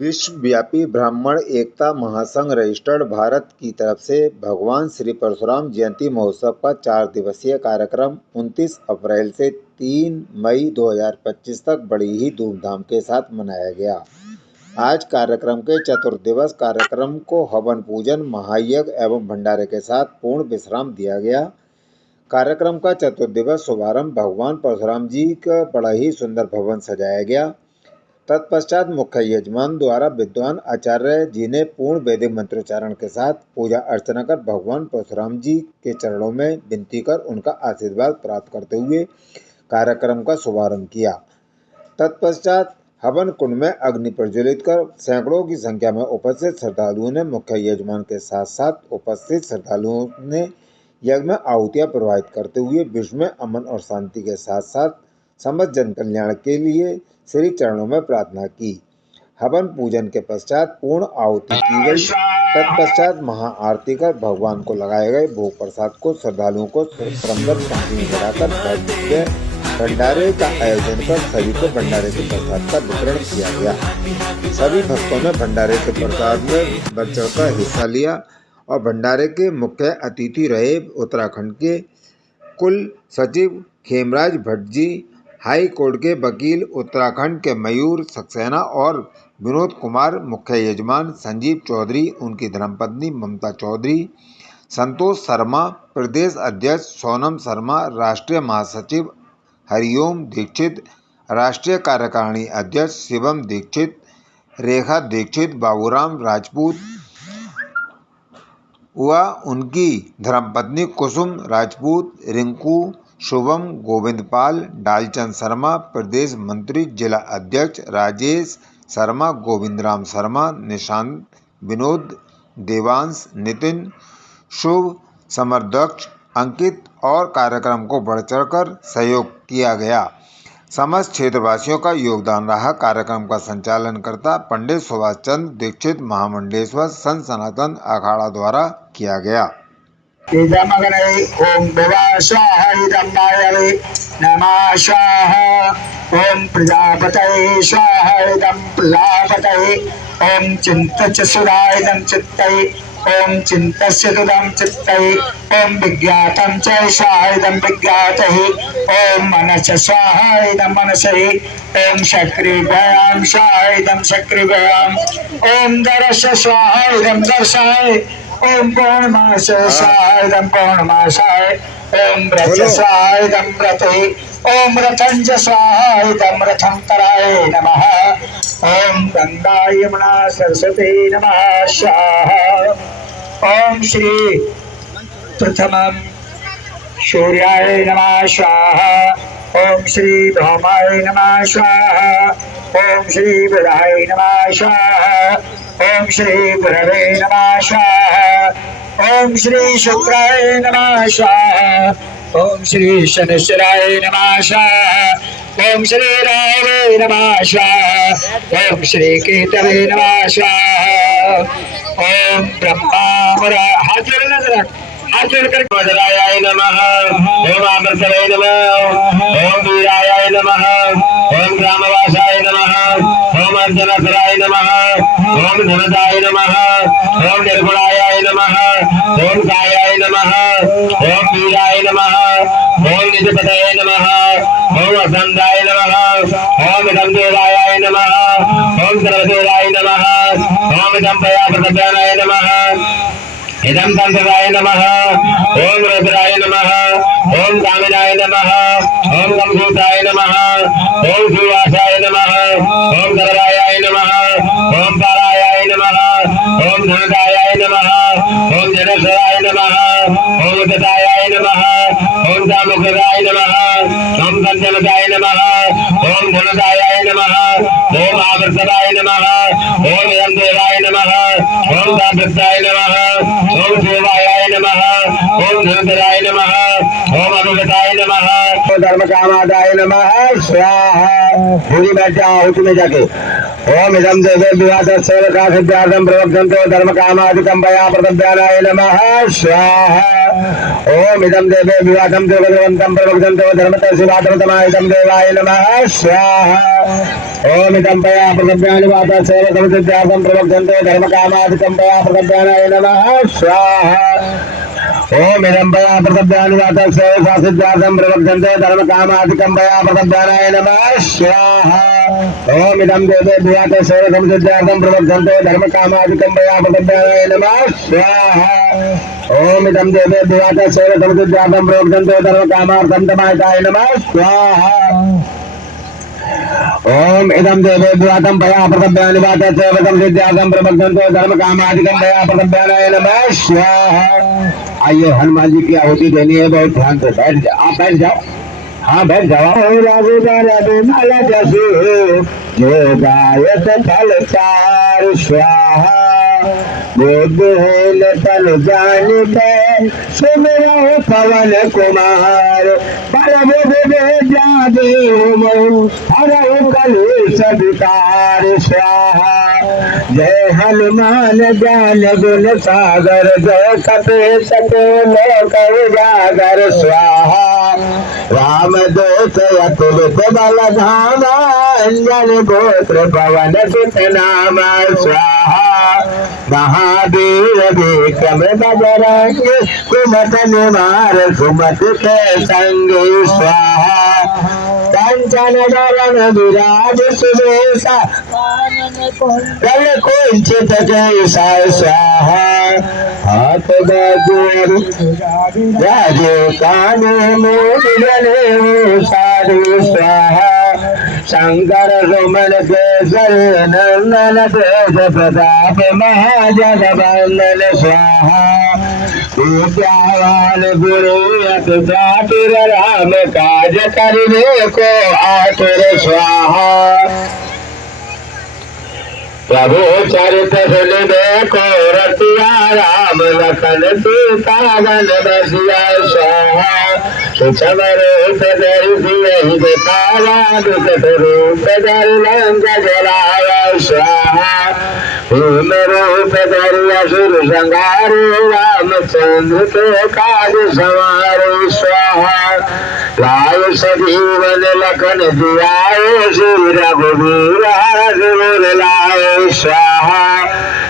विश्वव्यापी ब्राह्मण एकता महासंघ रजिस्टर्ड भारत की तरफ से भगवान श्री परशुराम जयंती महोत्सव का 4 दिवसीय कार्यक्रम 29 अप्रैल से 3 मई 2025 तक बड़ी ही धूमधाम के साथ मनाया गया। आज कार्यक्रम के चतुर्दिवस कार्यक्रम को हवन पूजन, महायज्ञ एवं भंडारे के साथ पूर्ण विश्राम दिया गया। कार्यक्रम का चतुर्दिवस शुभारंभ भगवान परशुराम जी का बड़ा ही सुंदर भवन सजाया गया। तत्पश्चात मुख्य यजमान द्वारा विद्वान आचार्य जी ने पूर्ण वैदिक मंत्रोच्चारण के साथ पूजा अर्चना कर भगवान परशुराम जी के चरणों में विनती कर उनका आशीर्वाद प्राप्त करते हुए कार्यक्रम का शुभारंभ किया। तत्पश्चात हवन कुंड में अग्नि प्रज्वलित कर सैकड़ों की संख्या में उपस्थित श्रद्धालुओं ने मुख्य यजमान के साथ साथ उपस्थित श्रद्धालुओं ने यज्ञ में आहुतियां प्रवाहित करते हुए विश्व में अमन और शांति के साथ साथ समस्त जन कल्याण के लिए श्री चरणों में प्रार्थना की। हवन पूजन के पश्चात पूर्ण आहुति की गई। तत्पश्चात महाआरती कर भगवान को लगाए गए भोग प्रसाद को श्रद्धालुओं को क्रमबद्ध पंक्ति में चढ़ाकर भंडारे का आयोजन कर सभी को भंडारे के प्रसाद का वितरण किया गया। सभी भक्तों ने भंडारे के प्रसाद में बढ़ चढ़कर हिस्सा लिया और भंडारे के मुख्य अतिथि रहे उत्तराखंड के कुल सचिव खेमराज भट्ट जी, हाई कोर्ट के वकील उत्तराखंड के मयूर सक्सेना और विनोद कुमार, मुख्य यजमान संजीव चौधरी, उनकी धर्मपत्नी ममता चौधरी, संतोष शर्मा, प्रदेश अध्यक्ष सोनम शर्मा, राष्ट्रीय महासचिव हरिओम दीक्षित, राष्ट्रीय कार्यकारिणी अध्यक्ष शिवम दीक्षित, रेखा दीक्षित, बाबूराम राजपूत व उनकी धर्मपत्नी कुसुम राजपूत, रिंकू, शुभम, गोविंदपाल, डालचंद शर्मा, प्रदेश मंत्री, जिला अध्यक्ष राजेश शर्मा, गोविंदराम शर्मा, निशांत, विनोद, देवांश, नितिन, शुभ, समरदक्ष, अंकित और कार्यक्रम को बढ़ चढ़कर सहयोग किया गया। समस्त क्षेत्रवासियों का योगदान रहा। कार्यक्रम का संचालन करता पंडित सुभाष चंद्र दीक्षित महामंडलेश्वर संत सनातन अखाड़ा द्वारा किया गया। ओम देवाशाह इदम्बायवे नमः स्वाहा। ओम प्रजापतये स्वाहा इदं प्रजापतये। ओम चिन्तचसुराय इदं चित्तये। ओम चिन्तस्य तुदं चित्तये। ओम विज्ञातं च स्वाहा इदं विज्ञातये। ओम मनस स्वाहा इदं मनसये। ओम शक्रिभयां स्वाहा इदं शक्रिभयाम्। ओम दर्श स्वाहा इदं दर्शाय। ओम पौर्णमासाय स्वाहा इदं पौर्णमासाय। ओम व्रत स्वाहा इदं व्रते। ओम रथंज स्वाहा इदं रथंतराय नमः। ओम गंगा यमुना सरस्वती नमः स्वाहा। ओम श्री प्रथमं सूर्याय नमः स्वाहा। ओम श्री भौमाय नमः स्वाहा। ओम श्री बुधाय नमः स्वाहा। ओम श्री गुरवे नमः स्वाहा। ओम श्री शुक्राय नमः स्वाहा। ओम श्री शनिश्चराय नमः स्वाहा। ओम श्री राहवे नमः स्वाहा। ओम श्री केतवे नमः स्वाहा। ओम ब्रह्मा हाथ जोड़कर वज्राय नमः। ओम अमृतराय नमः। ओम वीराय नमः। ओम ग्रामवासाय नमः। ओम अर्जनसराय नमः। ओम धनदाय नमः। ओम निर्गुणाय नमः। ओम कायाय नमः। ओम वीराय नमः। ओम निधिपतये नमः। ओम असंदाय नमः। ओम गंधेवाय नमः। ओम सर्वदेवाय नमः। ओम दंपया प्रसन्नाय नमः। इदं तंत्राय नमः। ओम रुद्राय नमः। ओम कामिनाय नमः। ओम गंभूताय नमः। ओम शिवासाय नमः। ओम सर्वाय नमः। ओम पाराय नमः। ओम धनदाय नमः। ओम जनेश्वराय नमः। ओम उदिताय नमः। ओम दामुखदाय नमः। ओम संजनदाय नमः। ओम धनदाय नमः। ओम आवर्तनाय नमः। ओम यमदेवाय नमः। ओम दावृताय नमः। ओम शिवाय नमः। ओम धनधराय नमः। ओम अनुगताय नमः। धर्म कामादाय नमः स्वाहा। पूरी बैठ जाओ आहुति में जाके। ओम इदं देवे विवादः सेवका सिद्धार्थं प्रवक्ष्यन्तो धर्म कामादिकं वया प्रदभ्यानाय नमः स्वाहा। ओम इदं देवे विवादं देवदेवन्तं प्रवक्ष्यन्तो धर्मतः शिवाधर्मतमायितं देवाय नमः स्वाहा। ओम इदं वया प्रदभ्यानि वातः सेवकं सिद्धार्थं प्रवक्ष्यन्तो धर्म कामादिकं वया प्रदभ्यानाय नमः स्वाहा। ओम इदं वया प्रदभ्यानि वातः सेवका सिद्धार्थं प्रवक्ष्यन्तो धर्म कामादिकं वया प्रदभ्यानाय नमः स्वाहा। ओम इदं देवे विवादः सेवकं सिद्धार्थं प्रवक्ष्यन्तो धर्म कामादिकं वया प्रदभ्यानाय नमः स्वाहा। ओम इदं देवे विवादः सेवकं सिद्धार्थं प्रवक्ष्यन्तो धर्म कामार्थं तमायिताय नमः स्वाहा। ओम इदं देवे विवादं वया प्रदभ्यानि वातः सेवकं सिद्धार्थं प्रवक्ष्यन्तो धर्म कामादिकं वया प्रदभ्यानाय नमः स्वाहा। आइए हनुमान जी की आहुति देनी है, बहुत ध्यान से बैठ जाओ। आप बैठ जाओ, हाँ बैठ जाओ। माला जसु जो गायत फल चार स्वाहा। बुद्धिहीन तन जान के सुमिरो पवन कुमार। बल बुद्धि विद्या देहु हरहु कलेश विकार स्वाहा। जय हनुमान ज्ञान गुण सागर जय कपीस लोक उजागर स्वाहा। राम दूत अतुलित बल धामा अंजन गोत्र पवन सुत नाम स्वाहा। महावीर विक्रम बजरंग कुमत निवार सुमत के संग स्वाहा। कंचन वरण विराज सुबेसा कल कुंचित कैसा स्वाहा। हाथ गजर राजे काने मोद गले साधु स्वाहा। शंकर सुमन केसर नंदन तेज प्रताप महाजगवंदन स्वाहा। विद्यावान गुरु अति चातुर राम काज करने को आतुर स्वाहा। प्रभु चरित सुन देखो रतिया राम लखन सीता बन बसिया स्वाहा। सुषम रूप धरि दिखावा दुख रूप धरि लंक जलावा स्वाहा। भीम रूप धरि असुर संहारे रामचंद्र के काज संवारे स्वाहा। लाय सजीवन लखन जियाए श्री रघुवीर हरषि लाए स्वाहा।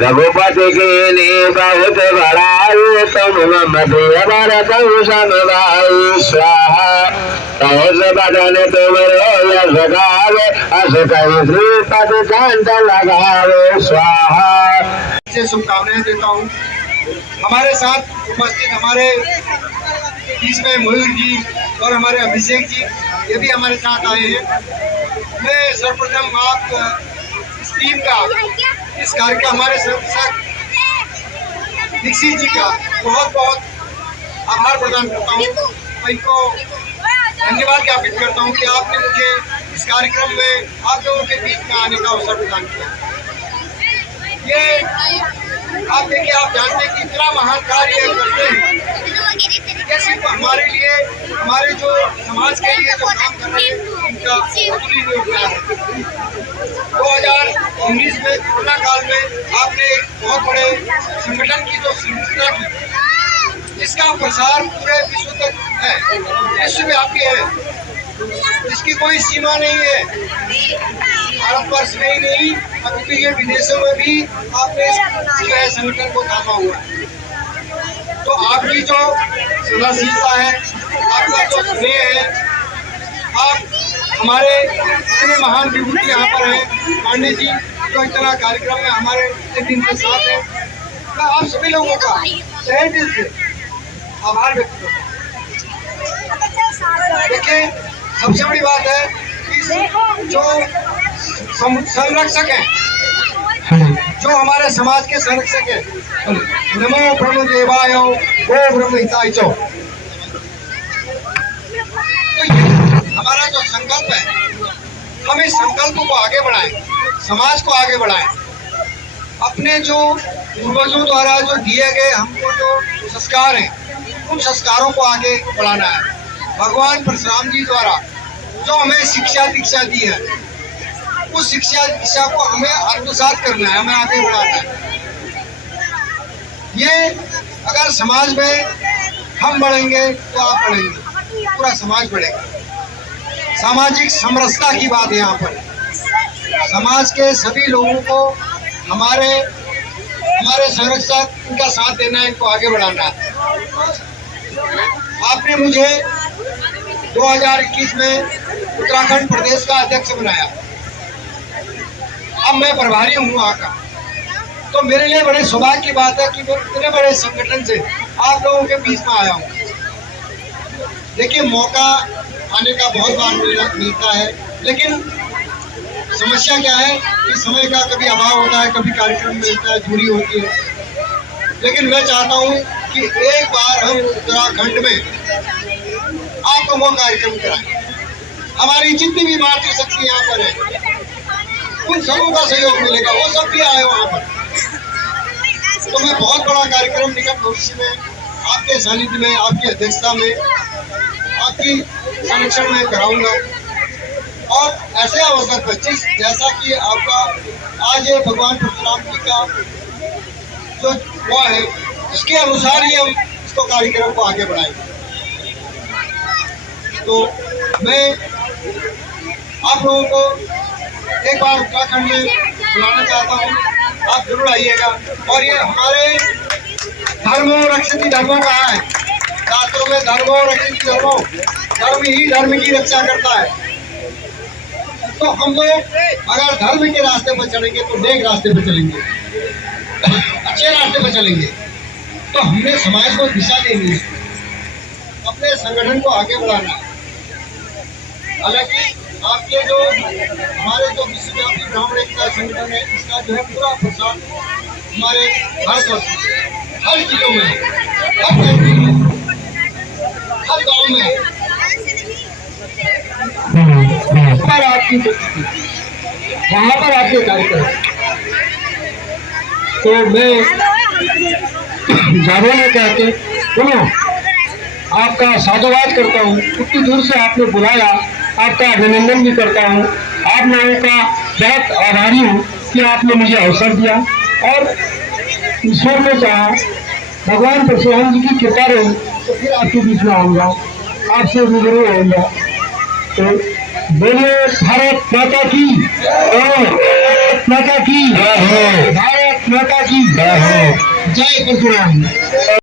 रघुपति के ने बहुत बड़ाई तुम मम प्रिय भरत समभाई स्वाहा। सहस बदन तुम यश गावे अस कहि श्रीपति कंठ लगावे स्वाहा। से शुभकामनाएं देता हूँ। हमारे साथ उपस्थित हमारे इसमें मयूर जी और हमारे अभिषेक जी ये भी हमारे साथ आए हैं। मैं सर्वप्रथम आप इस टीम का इस कार्यक्रम हमारे संरक्षक दीक्षित जी का बहुत बहुत आभार प्रदान करता हूँ। मैं इनको धन्यवाद ज्ञापित करता हूँ कि आपने मुझे इस कार्यक्रम में आप लोगों के बीच में आने का अवसर प्रदान किया। ये आप देखिए, आप जानते हैं कि इतना महान कार्य करते हैं। ये सिर्फ हमारे लिए, हमारे जो समाज के लिए जो काम कर रहे हैं उनका अतुलनीय योगदान है। 2019 में कोरोना काल में आपने एक बहुत बड़े संगठन की जो संरचना की, जिसका प्रसार पूरे विश्व तक है, विश्वव्यापी है, जिसकी कोई सीमा नहीं है। भारतवर्ष में ही नहीं अभी ये विदेशों में भी आपने जो है संगठन को थामा हुआ है। तो आपकी जो सदाशीलता है, आपका जो स्नेह है, आप हमारे इतने महान विभूति यहाँ पर हैं, पांडे जी जो इतना कार्यक्रम में हमारे इतने दिन के साथ हैं, मैं आप सभी लोगों का तहे दिल से आभार व्यक्त करता हूँ। देखिए, सबसे बड़ी बात है कि जो संरक्षक हैं, जो हमारे समाज के संरक्षक हैं, नमो ब्रह्म देवाय गो ब्रह्म हिताय चो, तो ये हमारा जो संकल्प है, हम इस संकल्प को आगे बढ़ाएं, समाज को आगे बढ़ाएं। अपने जो पूर्वजों द्वारा जो दिए गए हमको जो संस्कार हैं, उन संस्कारों को आगे बढ़ाना है। भगवान परशुराम जी द्वारा जो हमें शिक्षा दीक्षा दी है, उस शिक्षा दीक्षा को हमें आत्मसात करना है, हमें आगे बढ़ाना है। ये अगर समाज में हम बढ़ेंगे तो आप बढ़ेंगे, पूरा समाज बढ़ेगा। सामाजिक समरसता की बात है यहाँ पर। समाज के सभी लोगों को हमारे संरक्षक इनका साथ देना है, इनको आगे बढ़ाना है। आपने मुझे 2021 में उत्तराखंड प्रदेश का अध्यक्ष बनाया। अब मैं प्रभारी हूँ वहाँ का, तो मेरे लिए बड़े सौभाग्य की बात है कि मैं इतने बड़े संगठन से आप लोगों के बीच में आया हूँ। देखिए, मौका आने का बहुत बार मिलता है, लेकिन समस्या क्या है कि समय का कभी अभाव होता है, कभी कार्यक्रम मिलता है, दूरी होती है। लेकिन मैं चाहता हूँ कि एक बार हम उत्तराखंड में आपको वो कार्यक्रम कराएं। हमारी जितनी भी मातृशक्ति यहाँ पर है, उन सबों का सहयोग मिलेगा, वो सब भी आए वहाँ पर। तो मैं बहुत बड़ा कार्यक्रम निकट भविष्य में आपके सानिध्य में, आपकी अध्यक्षता में, आपकी संरक्षण में कराऊंगा। और ऐसे अवसर पर जैसा कि आपका आज ये भगवान परशुराम जी का जो हुआ है, उसके अनुसार ही हम इसको कार्यक्रम को आगे बढ़ाएंगे। तो मैं आप लोगों को एक बार उत्तराखंड में बुलाना चाहता हूँ, आप जरूर आइएगा। और ये हमारे धर्मो रक्षति धर्मो कहा है, शास्त्रों में धर्मो रक्षति धर्मो, धर्म ही धर्म की रक्षा करता है। तो हम लोग अगर धर्म के रास्ते पर चलेंगे तो नेक रास्ते पर चलेंगे, अच्छे रास्ते पर चलेंगे। तो हमने समाज को दिशा देनी है, अपने संगठन को आगे बढ़ाना है। हालांकि आपके जो हमारे जो विश्वव्यापी ब्राह्मण एकता संगठन है, इसका जो है पूरा प्रसार हमारे भारतवर्ष में हर जिलों में, हर तहसील में, हर गाँव में पर आपकी वहाँ पर आपके कार्यक्रम। तो मैं ज़्यादा न कहते सुनो, आपका साधुवाद करता हूँ। इतनी दूर से आपने बुलाया, आपका अभिनंदन भी करता हूँ। आप लोगों का बहुत आभारी हूँ कि आपने मुझे अवसर दिया। और ईश्वर ने चाहा, भगवान परशुराम जी की कृपा रही तो फिर आपके बीच में आऊँगा, आपसे रूबरू होऊंगा। तो बोलिए भारत माता की, भारत माता की, भारत माता की जय परशुराम।